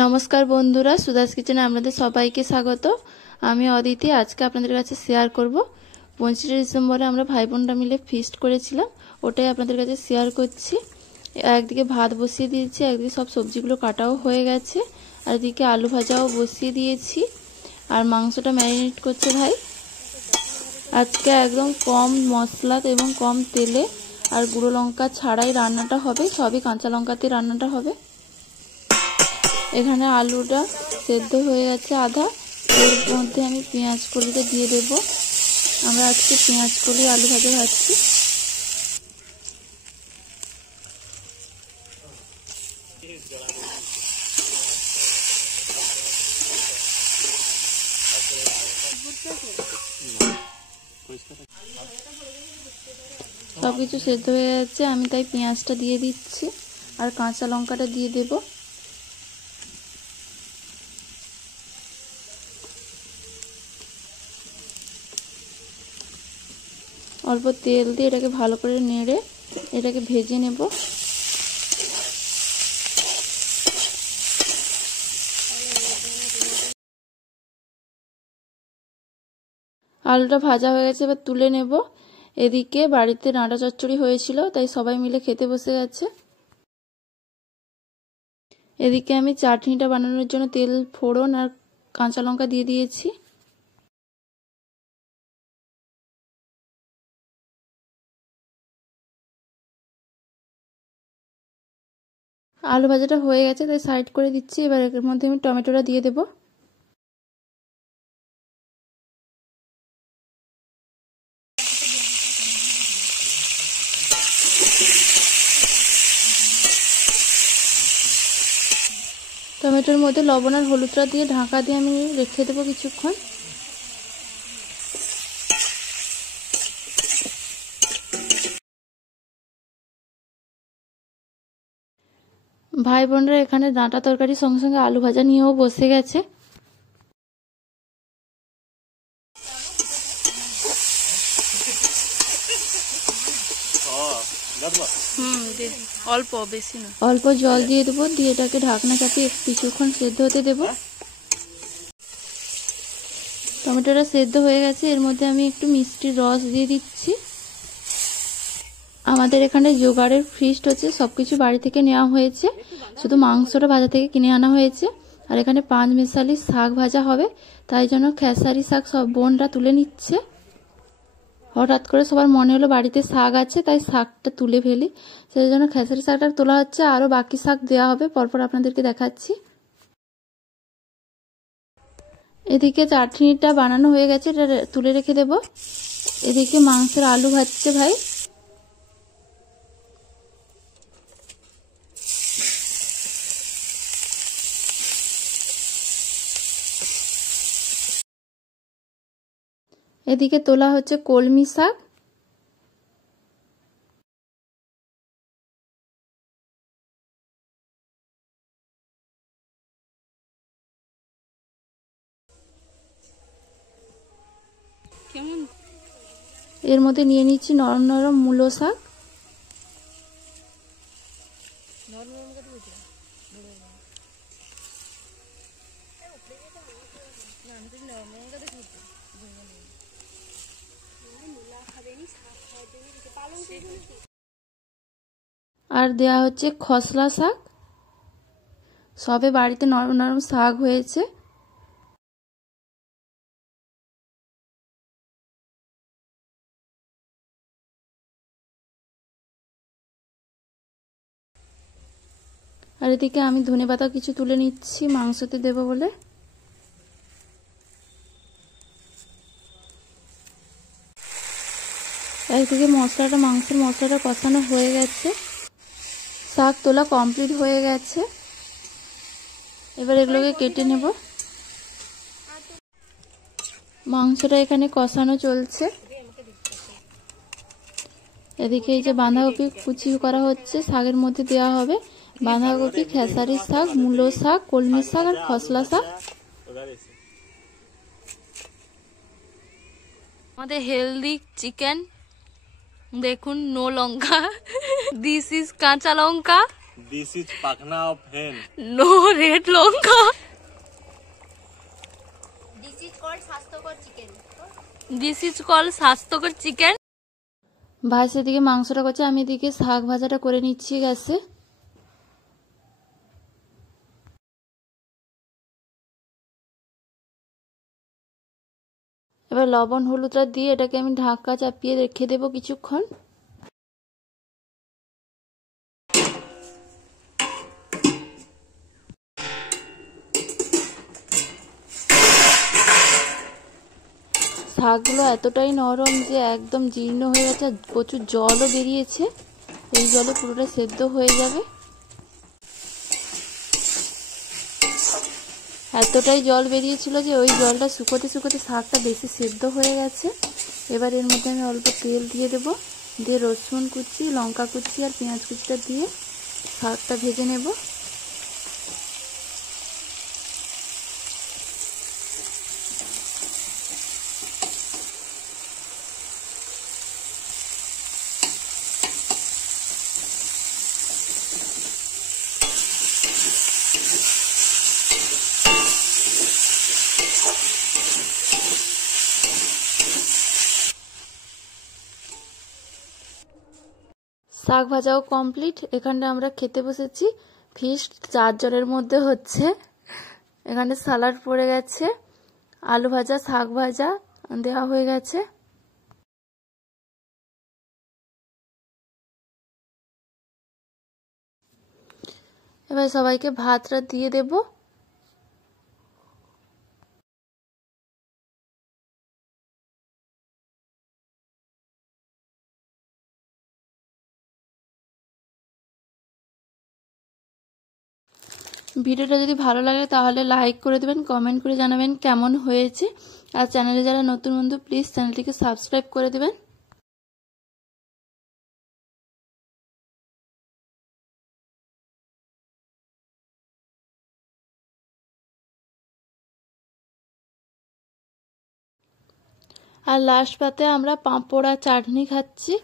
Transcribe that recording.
নমস্কার বন্ধুরা, সুদাস কিচেনে আপনাদের সবাইকে স্বাগত। আমি অদিতি। আজকে আপনাদের কাছে শেয়ার করব 25শে ডিসেম্বরে আমরা ভাই বোনরা মিলে ফিস্ট করেছিলাম, ওটাই আপনাদের কাছে শেয়ার করছি। একদিকে ভাত বসিয়ে দিয়েছি, একদিকে সব সবজিগুলো কাটাও হয়ে গেছে, আর এদিকে আলু ভাজাও বসিয়ে দিয়েছি, আর মাংসটা ম্যারিনেট করছে ভাই। আজকে একদম কম মশলা এবং কম তেলে আর গুঁড়ো লঙ্কা ছাড়াই রান্নাটা হবে, সবই কাঁচা লঙ্কাতে রান্নাটা হবে। এখানে আলুটা সেদ্ধ হয়ে গেছে আধা, এর মধ্যে আমি পেঁয়াজ কলিটা দিয়ে দেব। আমরা আজকে পেঁয়াজ কলি আলু ভাজা ভাজছি। সবকিছু সেদ্ধ হয়ে যাচ্ছে, আমি তাই পেঁয়াজটা দিয়ে দিচ্ছি আর কাঁচা লঙ্কাটা দিয়ে দেব। অল্প তেল দিয়ে এটাকে ভালো করে নেড়ে এটাকে ভেজে নেব। আলুটা ভাজা হয়ে গেছে, এবার তুলে নেব। এদিকে বাড়িতে ডাঁটা চচ্চড়ি হয়েছিল, তাই সবাই মিলে খেতে বসে গেছে। এদিকে আমি চাটনিটা বানানোর জন্য তেল, ফোড়ন আর কাঁচা লঙ্কা দিয়ে দিয়েছি। আলু ভাজাটা হয়ে গেছে, তাই সাইড করে দিচ্ছি। এবার এর মধ্যে আমি টমেটোটা দিয়ে দেব। টমেটোর মধ্যে লবণ আর হলুদটা দিয়ে ঢাকা দিয়ে আমি রেখে দেবো কিছুক্ষণ। ভাই বোনরা এখানে ডাঁটা তরকারির সঙ্গে সঙ্গে আলু ভাজা নিয়েও বসে গেছে। অল্প, বেশি না। অল্প জল দিয়ে দেবো, দিয়ে এটাকে ঢাকনা চাপিয়ে কিছুক্ষণ সেদ্ধ হতে দেব। টমেটোটা সেদ্ধ হয়ে গেছে, এর মধ্যে আমি একটু মিষ্টির রস দিয়ে দিচ্ছি। আমাদের এখানে জোগাড়ের ফিস্ট হচ্ছে, সবকিছু বাড়ি থেকে নেওয়া হয়েছে, শুধু মাংসটা বাজার থেকে কিনে আনা হয়েছে। আর এখানে 5 মেশালি শাক ভাজা হবে, তাই জন্য খেসারি শাক সব বোনরা তুলে নিচ্ছে। হঠাৎ করে সবার মনে হলো বাড়িতে শাক আছে, তাই শাকটা তুলে ফেলি, সেই জন্য খেসারি শাকটা তোলা হচ্ছে। আরও বাকি শাক দেওয়া হবে, পরপর আপনাদেরকে দেখাচ্ছি। এদিকে চাটনিটা বানানো হয়ে গেছে, এটা তুলে রেখে দেব। এদিকে মাংসের আলু ভাজছে ভাই। এদিকে তোলা হচ্ছে কলমি শাক। এর মধ্যে নিয়ে নিচ্ছি নরম নরম মূলো শাক। আর দেয়া হচ্ছে খসলা শাক। সবে বাড়িতে নরম নরম শাক হয়েছে। আর এদিকে আমি ধনেপাতা কিছু তুলে নিচ্ছি মাংসতে দেব বলে। একদিকে মাংসের মশলাটা কষানো হয়ে গেছে, শাক তোলা কমপ্লিট হয়ে গেছে। এবার এগুলোকে কেটে নেব। মাংসটা এখানে কষানো চলছে। এদিকে এই যে বাঁধাকপি কুচি করা হচ্ছে, শাকের মধ্যে দেওয়া হবে বাঁধাকপি, খেসারি শাক, মূলো শাক, কলমি শাক আর খসলা শাক। আমাদের হেলদি চিকেন দেখুন, no lanka, this is kancha lanka. This is pakhna of hen. No red lanka. This is called স্বাস্থ্যকর চিকেন। দিস ইজ কল স্বাস্থ্যকর চিকেন। ভাই সেদিকে মাংসটা করছে, আমি এদিকে শাক ভাজাটা করে নিচ্ছি গ্যাসে। এবার লবণ হলুদটা দিয়ে এটাকে আমি ঢাকা চাপিয়ে রেখে দেবো কিছুক্ষণ। শাকগুলো এতটাই নরম যে একদম জীর্ণ হয়ে গেছে, প্রচুর জলও বেরিয়েছে। এই জলে পুরোটা সেদ্ধ হয়ে যাবে। এতটাই জল বেরিয়েছিল যে ওই জলটা শুকোতে শুকোতে শাকটা বেশি সেদ্ধ হয়ে গেছে। এবার এর মধ্যে আমি অল্প তেল দিয়ে দেব, দিয়ে রসুন কুচি, লঙ্কা কুচি আর পেঁয়াজ কুচিটা দিয়ে শাকটা ভেজে নেব। শাক ভাজাও কমপ্লিট। এখানটা আমরা খেতে বসেছি। ফিস্ট 4 জনের মধ্যে হচ্ছে। এখানে সালাড পড়ে গেছে, আলু ভাজা, শাক ভাজা দেওয়া হয়ে গেছে। এবার সবাইকে ভাতটা দিয়ে দেব। ভিডিওটা যদি ভালো লাগে তাহলে লাইক করে দেবেন, কমেন্ট করে জানাবেন কেমন হয়েছে। আর চ্যানেলে যারা নতুন বন্ধু প্লিজ চ্যানেলটিকে সাবস্ক্রাইব করে দেবেন। আর লাস্ট পাতে আমরা পাঁপড় আর চাটনি খাচ্ছি।